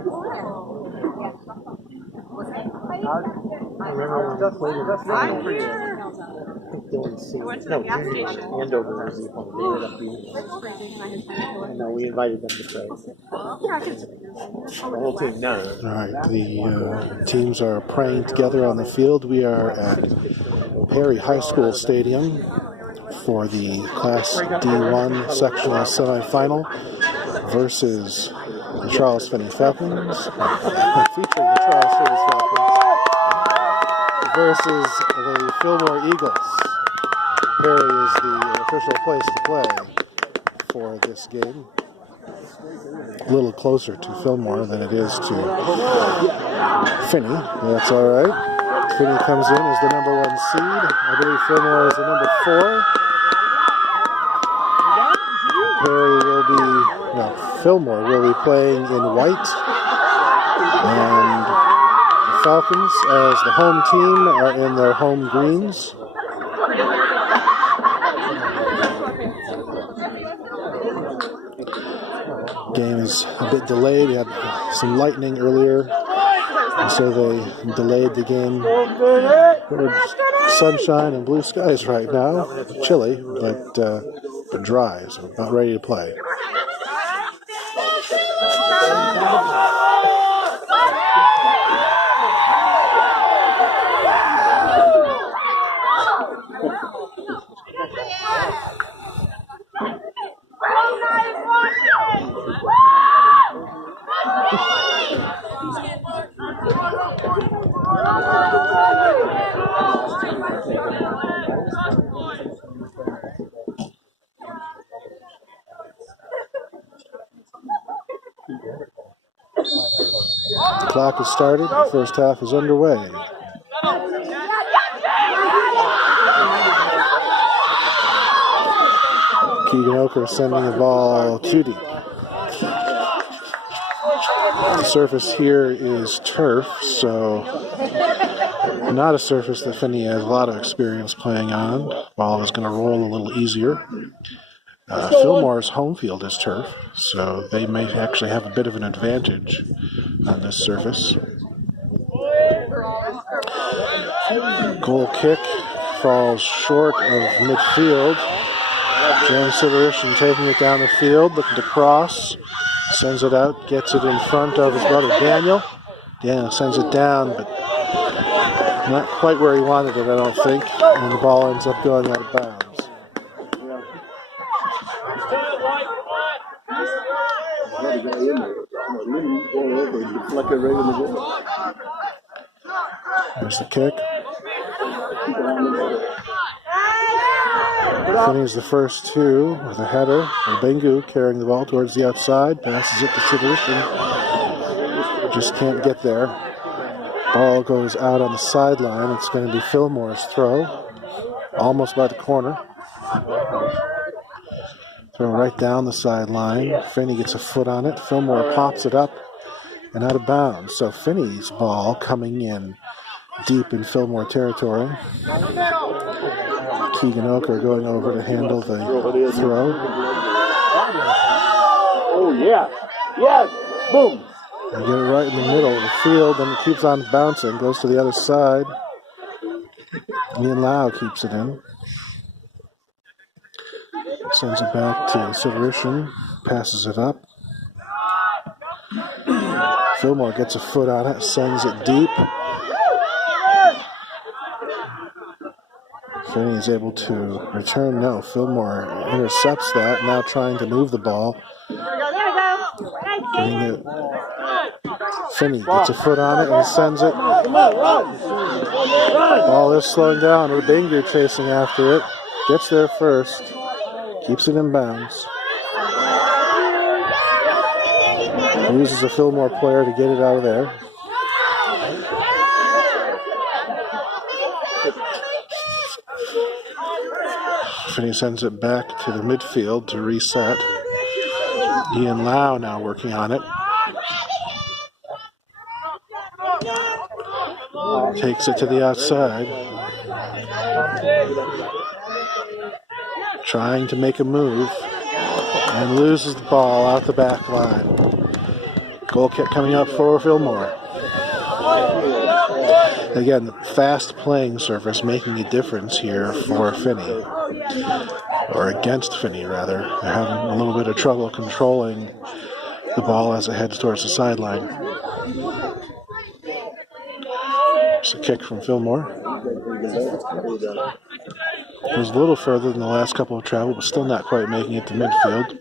I went to the gas station. Andover is the and we invited them to play. The whole team, no. All right, the teams are praying together on the field. We are at Perry High School Stadium for the Class D1 sectional semifinal versus the Charles Finney Falcons, featuring the Charles Finney Falcons versus the Fillmore Eagles. Perry is the official place to play for this game. A little closer to Fillmore than it is to Finney. That's all right. Finney comes in as the number 1 seed. I believe Fillmore is the number 4. Perry will be, no, Fillmore will be playing in white, and the Falcons, as the home team, are in their home greens. Game is a bit delayed. We had some lightning earlier, and so they delayed the game. Sunshine and blue skies right now. Chilly, but dry, so about ready to play. The clock has started. The first half is underway. Keegan Oker sending the ball too deep. The surface here is turf, so not a surface that Finney has a lot of experience playing on. Ball is going to roll a little easier. Fillmore's home field is turf, so they may actually have a bit of an advantage on this surface. Goal kick falls short of midfield. James Siverishin taking it down the field, looking to cross, sends it out, gets it in front of his brother Daniel. Daniel sends it down, but not quite where he wanted it, I don't think, and the ball ends up going out of bounds. There's the kick. Finney's the first two with a header. Bengu carrying the ball towards the outside, passes it to Siverishin. Just can't get there. Ball goes out on the sideline. It's going to be Fillmore's throw, almost by the corner. Throw right down the sideline. Finney gets a foot on it. Fillmore pops it up and out of bounds. So Finney's ball coming in deep in Fillmore territory. Keegan Oker going over to handle the throw. Oh, yeah. Yes. Boom. They get it right in the middle of the field, and it keeps on bouncing. Goes to the other side. Ian Lau keeps it in. Sends it back to Siverishin. Passes it up. Fillmore gets a foot on it. Sends it deep. Finney is able to return. No, Fillmore intercepts that, now trying to move the ball. Getting it. Finney gets a foot on it and sends it. Ball is slowing down. Rubengu chasing after it. Gets there first. Keeps it in bounds. Uses a Fillmore player to get it out of there. Finney sends it back to the midfield to reset. Ian Lau now working on it. Takes it to the outside. Trying to make a move. And loses the ball out the back line. Goal kick coming up for Fillmore. Again, fast playing surface making a difference here for Finney. Or against Finney, rather. They're having a little bit of trouble controlling the ball as it heads towards the sideline. It's a kick from Fillmore. It was a little further than the last couple of travel, but still not quite making it to midfield.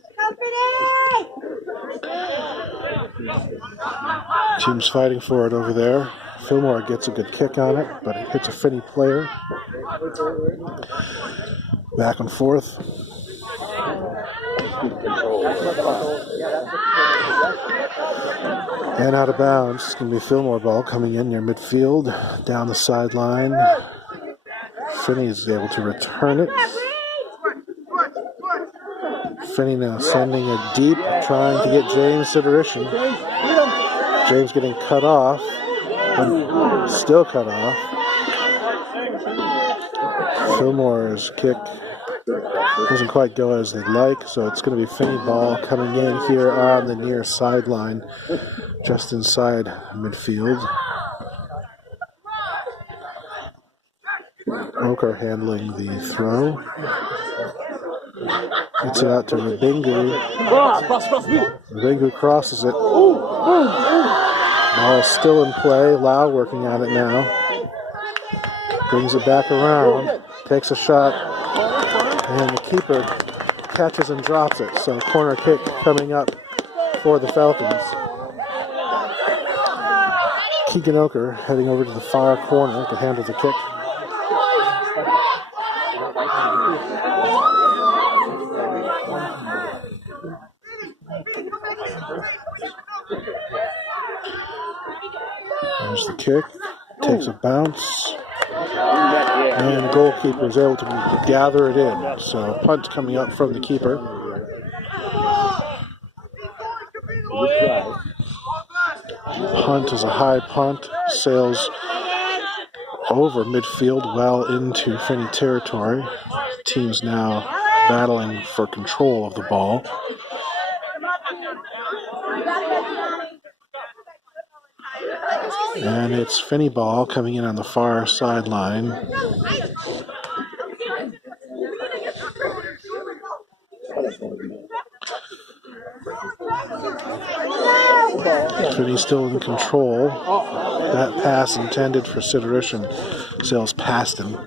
Team's fighting for it over there. Fillmore gets a good kick on it, but it hits a Finney player. Back and forth. And out of bounds. It's going to be Fillmore ball coming in near midfield, down the sideline. Finney is able to return it. Finney now sending it deep, trying to get James Siderishin. James getting cut off, but still cut off. Fillmore's kick doesn't quite go as they'd like, so it's going to be Finney ball coming in here on the near sideline, just inside midfield. Oker handling the throw. Gets it out to Rabingu. Rabingu crosses it. Ball is still in play. Lau working on it now. Brings it back around. Takes a shot. And the keeper catches and drops it. So corner kick coming up for the Falcons. Keegan Oker heading over to the far corner to handle the kick. There's the kick. Takes a bounce. And the goalkeeper is able to gather it in. So punt coming up from the keeper. Punt is a high punt. Sails over midfield, well into Finney territory. Teams now battling for control of the ball. And it's Finney ball coming in on the far sideline. Finney still in control. That pass intended for Siderishin sails past him.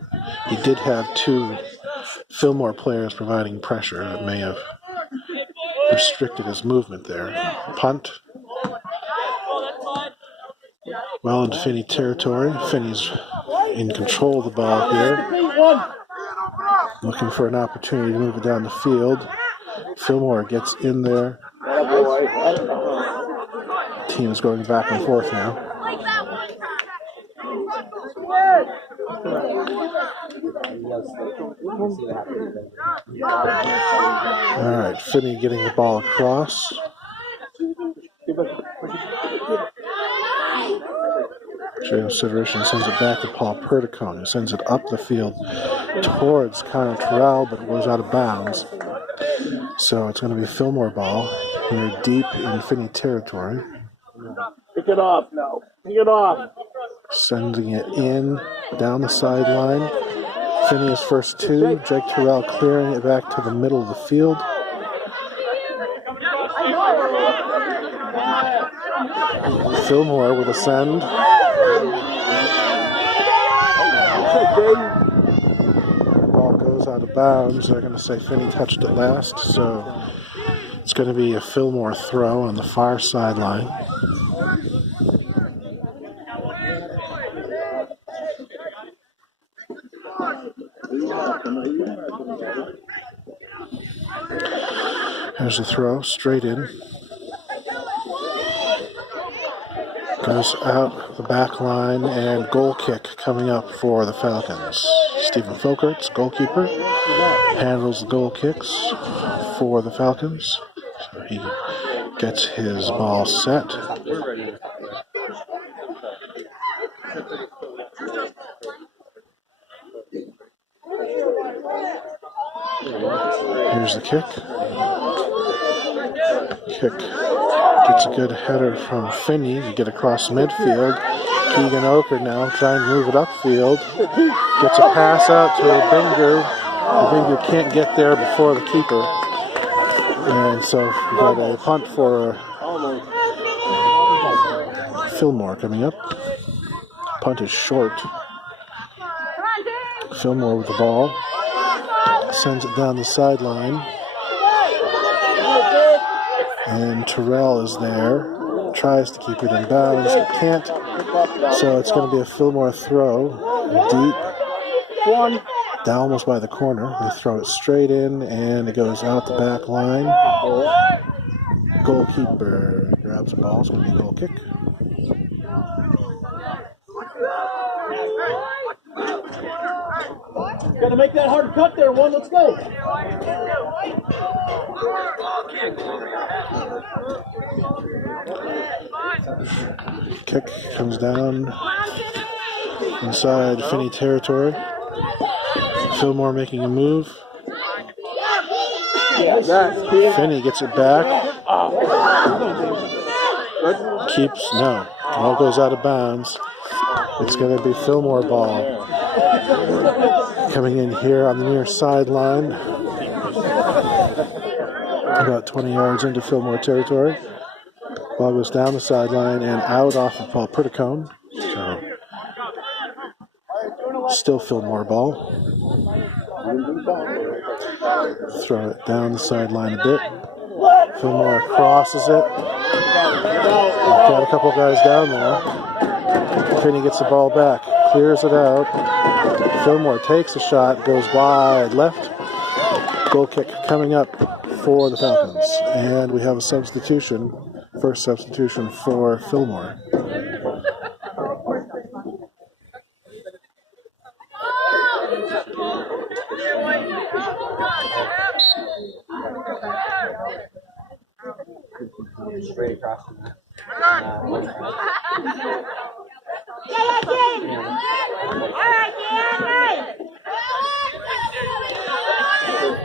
He did have two Fillmore players providing pressure that may have restricted his movement there. Punt. Well into Finney territory. Finney's in control of the ball here. Looking for an opportunity to move it down the field. Fillmore gets in there. Team is going back and forth now. All right, Finney getting the ball across. James Siderishin sends it back to Paul Perticone, who sends it up the field towards Connor Terrell, but it goes out of bounds. So it's going to be Fillmore ball here deep in Finney territory. Pick it off now. Pick it off. Sending it in, down the sideline. Finney is first two. Jake Terrell clearing it back to the middle of the field. Fillmore with a send. The ball goes out of bounds. They're going to say Finney touched it last, so it's going to be a Fillmore throw on the far sideline. There's the throw, straight in. Goes out the back line, and goal kick coming up for the Falcons. Stephen Folkerts, goalkeeper, handles the goal kicks for the Falcons. So he gets his ball set. Here's the kick. Kick Gets a good header from Finney to get across midfield. Keegan Oker now trying to move it upfield. Gets a pass out to Rabingu. Rabingu can't get there before the keeper. And so we've got a punt for Fillmore coming up. Punt is short. Fillmore with the ball. Sends it down the sideline. And Terrell is there. Tries to keep it in bounds. Can't. So it's going to be a Fillmore throw. Deep. Down almost by the corner. They throw it straight in, and it goes out the back line. Goalkeeper grabs the ball. It's going to be a goal kick. Got to make that hard cut there, one. Let's go. Kick comes down inside Finney territory. Fillmore making a move. Finney gets it back. Keeps, no. Ball goes out of bounds. It's going to be Fillmore ball. Coming in here on the near sideline. About 20 yards into Fillmore territory. Ball goes down the sideline and out off of Paul Perticone. So, still Fillmore ball. Throw it down the sideline a bit. Fillmore crosses it. Got a couple guys down there. Finney gets the ball back. Clears it out. Fillmore takes a shot. Goes wide left. Goal kick coming up for the Falcons. And we have a substitution. First substitution for Fillmore. Straight across from that.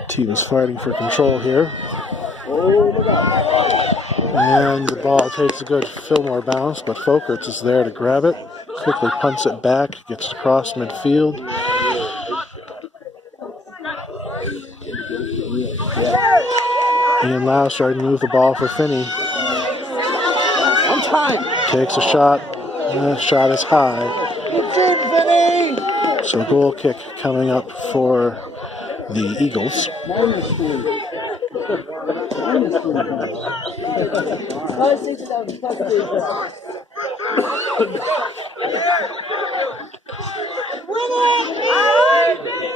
Team is fighting for control here. And the ball takes a good Fillmore bounce, but Folkerts is there to grab it. Quickly punts it back, gets across midfield. Ian Lau starting to move the ball for Finney. Takes a shot. That shot is high. So goal kick coming up for the Eagles.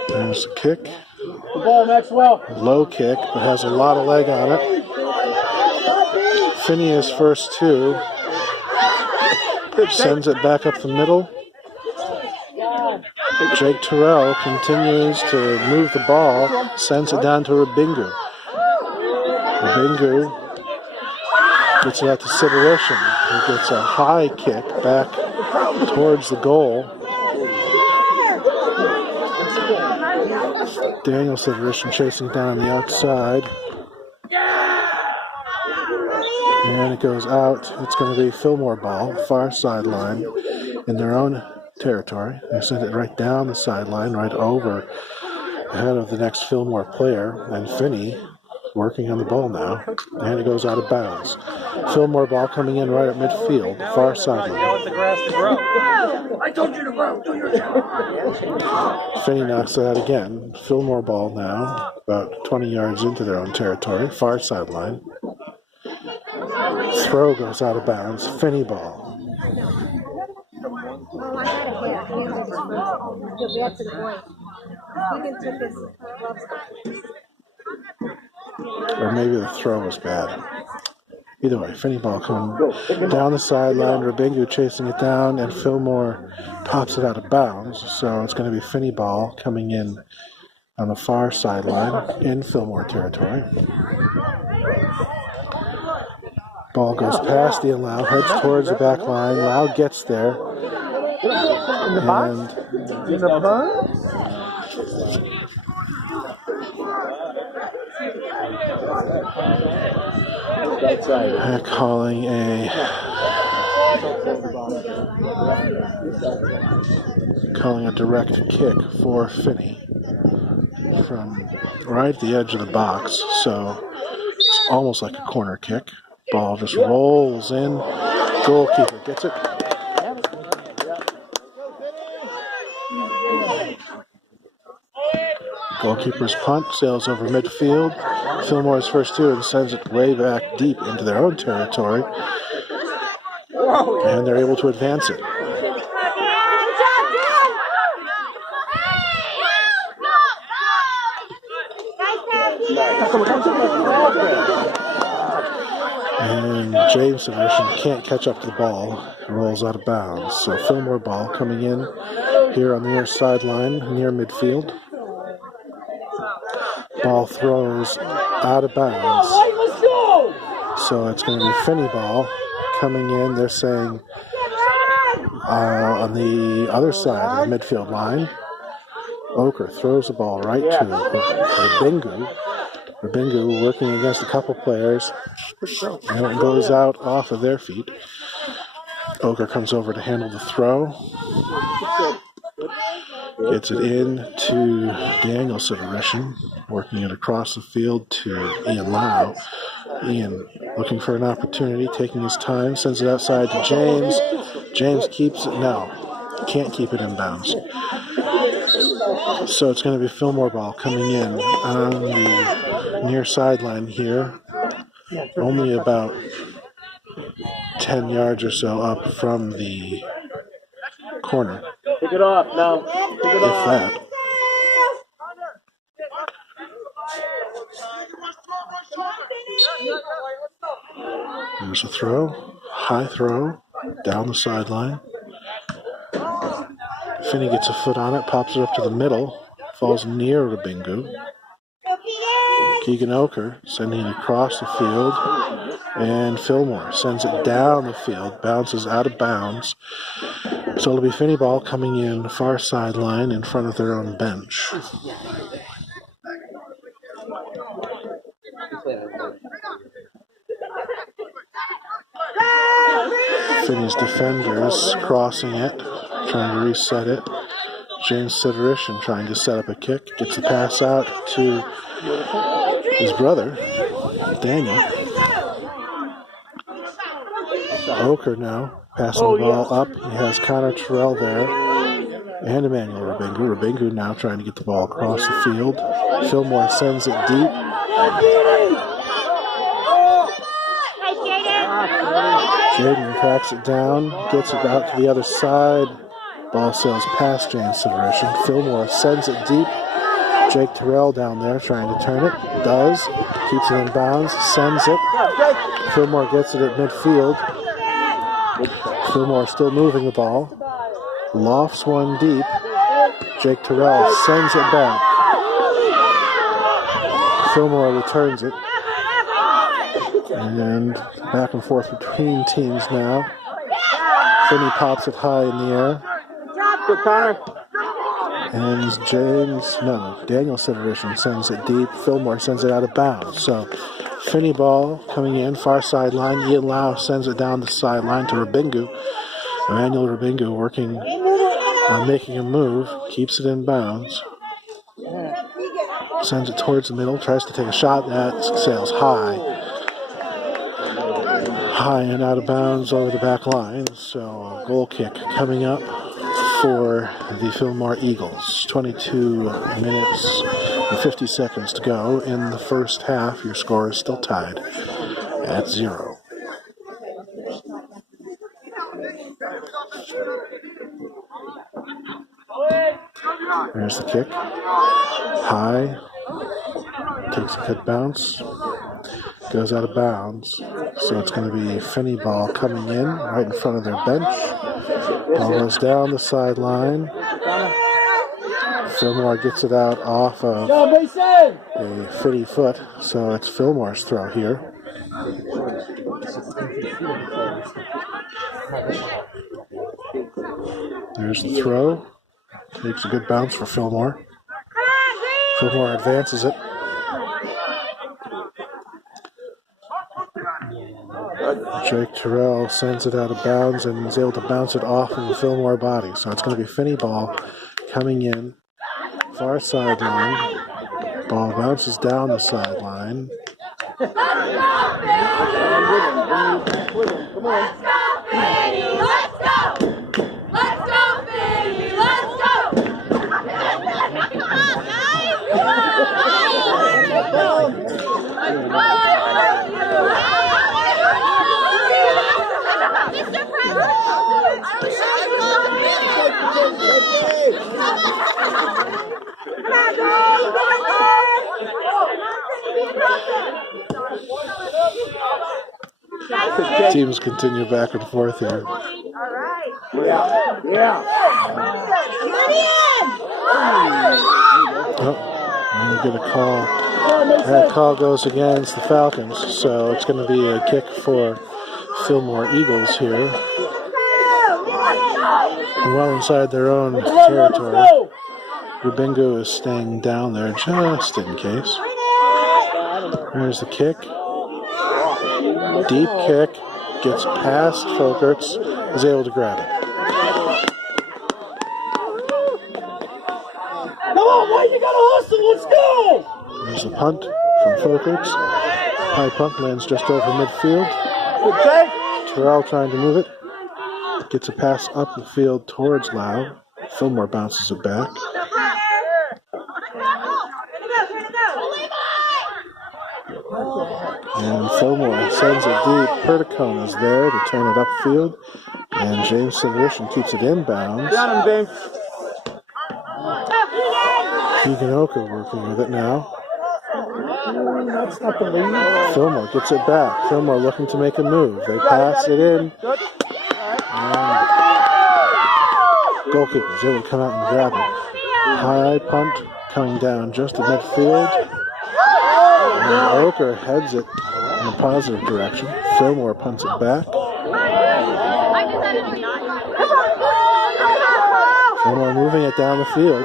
There's the kick. The ball, Maxwell. Low kick, but has a lot of leg on it. Finney is first two. Sends it back up the middle. Jake Terrell continues to move the ball. Sends it down to Rabingu. Rabingu gets it out to Siderishin. He gets a high kick back towards the goal. Daniel Siderishin chasing it down on the outside. And it goes out. It's going to be Fillmore ball, far sideline, in their own territory. They send it right down the sideline, right over ahead of the next Fillmore player. And Finney working on the ball now. And it goes out of bounds. Fillmore ball coming in right at midfield, far sideline. I told you to grow. Do your job. Finney knocks it out again. Fillmore ball now, about 20 yards into their own territory, far sideline. Throw goes out of bounds. Finney ball. Or maybe the throw was bad. Either way, Finney ball coming down the sideline. Rabingu chasing it down, and Fillmore pops it out of bounds. So it's going to be Finney ball coming in on the far sideline in Fillmore territory. Ball goes past Ian Lau, heads towards the back line. Lau gets there. In the box? In the box? calling a direct kick for Finney from right at the edge of the box, so it's almost like a corner kick. Ball just rolls in. Goalkeeper gets it. Goalkeeper's punt sails over midfield. Fillmore's first two and sends it way back deep into their own territory. And they're able to advance it. And James Sederson can't catch up to the ball. It rolls out of bounds. So Fillmore ball coming in here on the near sideline, near midfield. Ball throws out of bounds. So it's going to be Finney ball coming in. They're saying on the other side of the midfield line. Oker throws the ball right to Rabingu. Rabingu working against a couple players, and it goes out off of their feet. Oker comes over to handle the throw. Gets it in to Daniel Sederson, working it across the field to Ian Lau. Ian looking for an opportunity, taking his time, sends it outside to James. James keeps it. No, can't keep it in bounds. So it's going to be Fillmore ball coming in on the near sideline here. Only about 10 yards or so up from the corner. Pick it off now. Pick it off. That. There's a throw. High throw. Down the sideline. Finney gets a foot on it, pops it up to the middle, falls near Rabingu. Keegan Oker sending it across the field, and Fillmore sends it down the field, bounces out of bounds. So it'll be Finney ball coming in far sideline in front of their own bench. Finney's defenders crossing it, trying to reset it. James Sederson trying to set up a kick. Gets the pass out to his brother, Daniel. Oker now passing the ball up. He has Connor Terrell there and Emmanuel Rabingu. Rabingu now trying to get the ball across the field. Fillmore sends it deep. Jaden tracks it down, gets it out to the other side. Ball sails past James Sederson. Fillmore sends it deep. Jake Terrell down there trying to turn it. Does. Keeps it in bounds. Sends it. Fillmore gets it at midfield. Fillmore still moving the ball. Lofts one deep. Jake Terrell sends it back. Fillmore returns it. And back and forth between teams now. Finney pops it high in the air. Good, Connor. And Daniel Sederson sends it deep. Fillmore sends it out of bounds. So Finney ball coming in, far sideline. Ian Lau sends it down the sideline to Rabingu. Emmanuel Rabingu working on making a move. Keeps it in bounds. Sends it towards the middle. Tries to take a shot. That sails high. High and out of bounds over the back line. So a goal kick coming up for the Fillmore Eagles. 22 minutes and 50 seconds to go in the first half. Your score is still tied at 0. There's the kick. High. Takes a good bounce. Goes out of bounds. So it's going to be Finney ball coming in right in front of their bench. Ball goes down the sideline. Fillmore gets it out off of a Finney foot. So it's Fillmore's throw here. There's the throw. Takes a good bounce for Fillmore. Fillmore advances it. Jake Terrell sends it out of bounds and is able to bounce it off of the Fillmore body. So it's going to be Finney ball coming in, far sideline. Ball bounces down the sideline. Come on. Finney, let's go! Let's go, Finney! Let's go! Mr. Teams continue back and forth here. Oh, and we get a call. That call goes against the Falcons, so it's going to be a kick for Fillmore Eagles here. Well inside their own territory. Rubingo is staying down there just in case. There's the kick. Deep kick. Gets past Folkerts. Is able to grab it. Come on, why you gotta hustle? Let's go! There's the punt from Folkerts. High punt lands just over midfield. Terrell trying to move it. Gets a pass up the field towards Lau. Fillmore bounces it back. And Fillmore sends it deep. Perticone is there to turn it upfield. And James Siderishan keeps it inbounds. Keegan Oka working with it now. Fillmore gets it back. Fillmore looking to make a move. They pass it in. And goalkeeper's able to come out and grab it. High punt coming down just at midfield. And Oka heads it in a positive direction. Fillmore punts it back. Fillmore moving it down the field.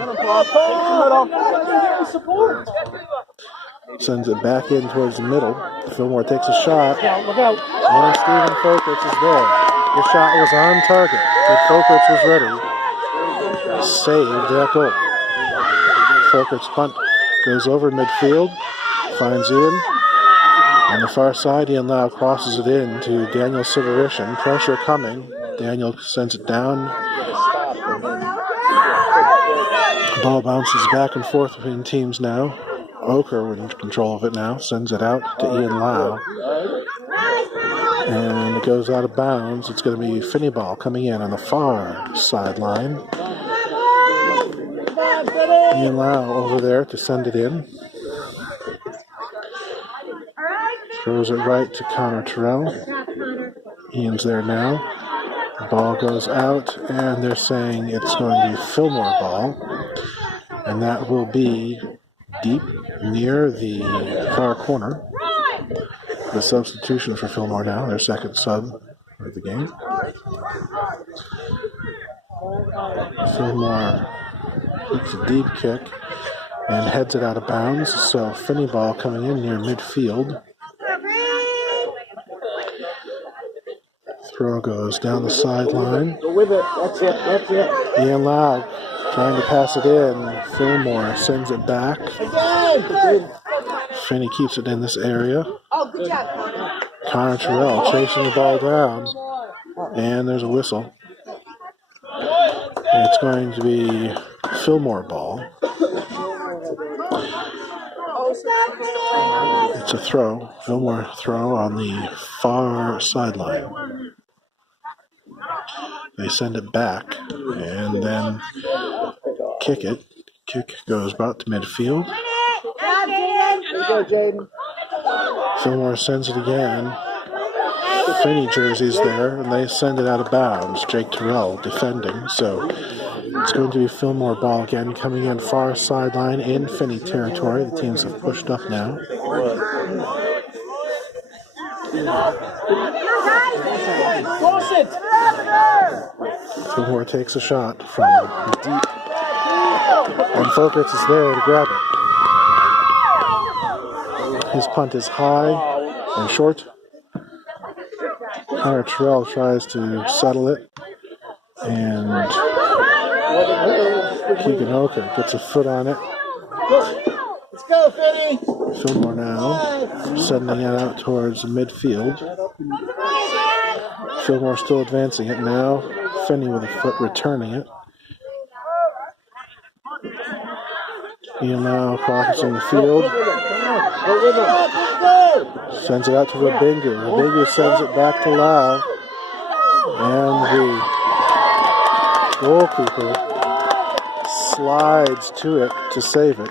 Sends it back in towards the middle. Fillmore takes a shot. And Stephen Folkerts is there. The shot was on target, but Folkerts was ready. Saved that goal. Folkerts' punt goes over midfield. Finds Ian. On the far side, Ian Lau crosses it in to Daniel Siderishan. Pressure coming. Daniel sends it down. The ball bounces back and forth between teams now. Oker in control of it now. Sends it out to Ian Lau. And it goes out of bounds. It's going to be Finney ball coming in on the far sideline. Ian Lau over there to send it in. Throws it right to Connor Terrell. Ian's there now. The ball goes out, and they're saying it's going to be Fillmore ball. And that will be deep near the far corner. The substitution for Fillmore now, their second sub of the game. Fillmore takes a deep kick and heads it out of bounds. So Finney ball coming in near midfield. Throw goes down the sideline. Go with it. That's it. That's it. Ian Lau trying to pass it in. Fillmore sends it back. Finney keeps it in this area. Oh, good job, Connor. Connor Terrell chasing the ball down. And there's a whistle. And it's going to be Fillmore ball. It's a throw. Fillmore throw on the far sideline. They send it back and then kick it. Kick goes about to midfield. Fillmore sends it again. Finney jersey's there, and they send it out of bounds. Jake Terrell defending, so it's going to be Fillmore ball again, coming in far sideline in Finney territory. The teams have pushed up now. Fillmore takes a shot from deep, and Folkerts is there to grab it. His punt is high and short. Hunter Terrell tries to settle it, and Keegan Oker gets a foot on it. Let's go, Finney! Fillmore now sending it out towards midfield. Fillmore still advancing it now. Finney with a foot returning it. Ian now crossing the field. Sends it out to Rabingu. Rabingu sends it back to Lau. And the goalkeeper slides to it to save it.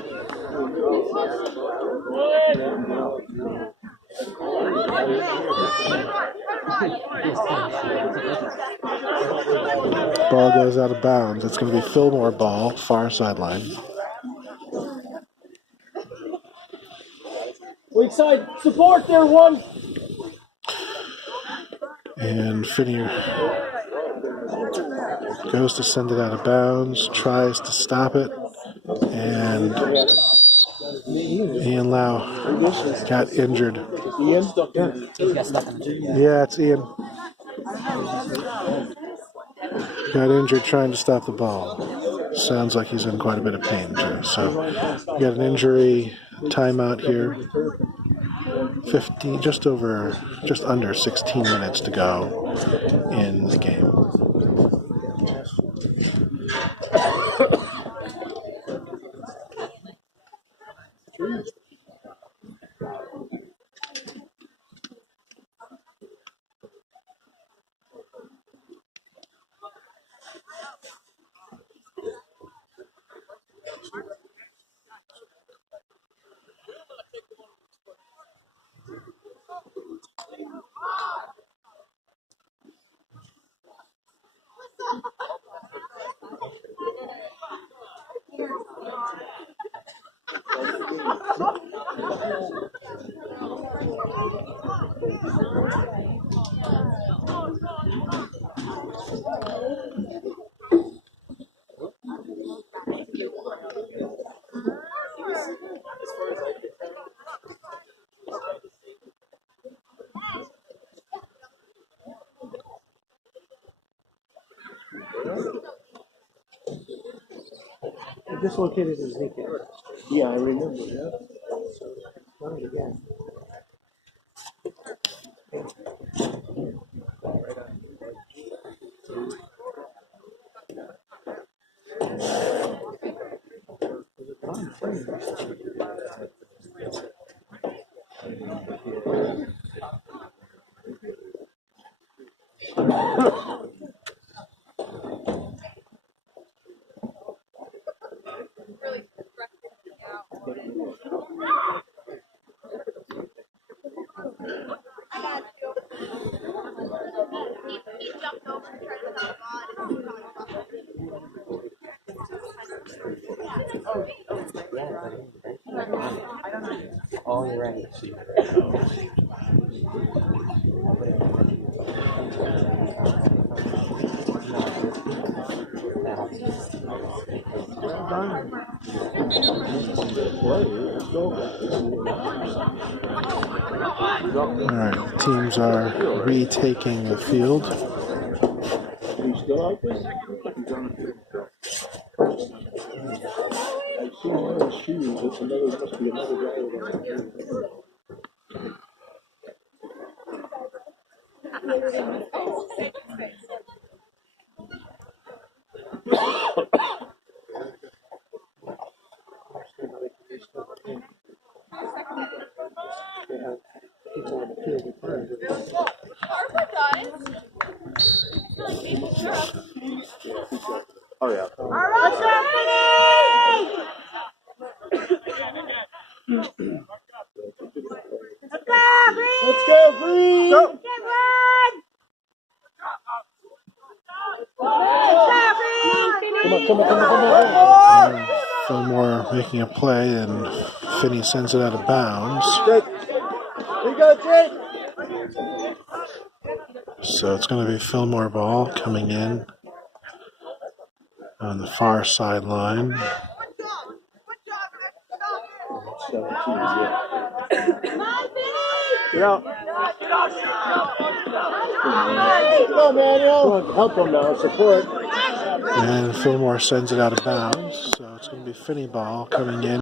Ball goes out of bounds. It's going to be Fillmore ball, far sideline. Weak side, support there, one. And Finney goes to send it out of bounds, tries to stop it, and Ian Lau got injured. Ian? Yeah, it's Ian. Got injured trying to stop the ball. Sounds like he's in quite a bit of pain too. So we got an injury timeout here. 15, just under 16 minutes to go in the game. Dislocated his kneecap. Yeah, I remember that. Done it again. Oh, you're right. All right, teams are retaking the field. He's still out there? I've seen one of his shoes. It's another, must be another guy over there. Oh, yeah. All right, let's go, Finney! Let's go, Bree! Go! Get one! Come on. Fillmore making a play, and Finney sends it out of bounds. Here you go, Jake. So it's going to be Fillmore ball coming in on the far sideline. Get out. Go, Manuel. Help him now. Support. And Fillmore sends it out of bounds. So it's going to be Finney ball coming in.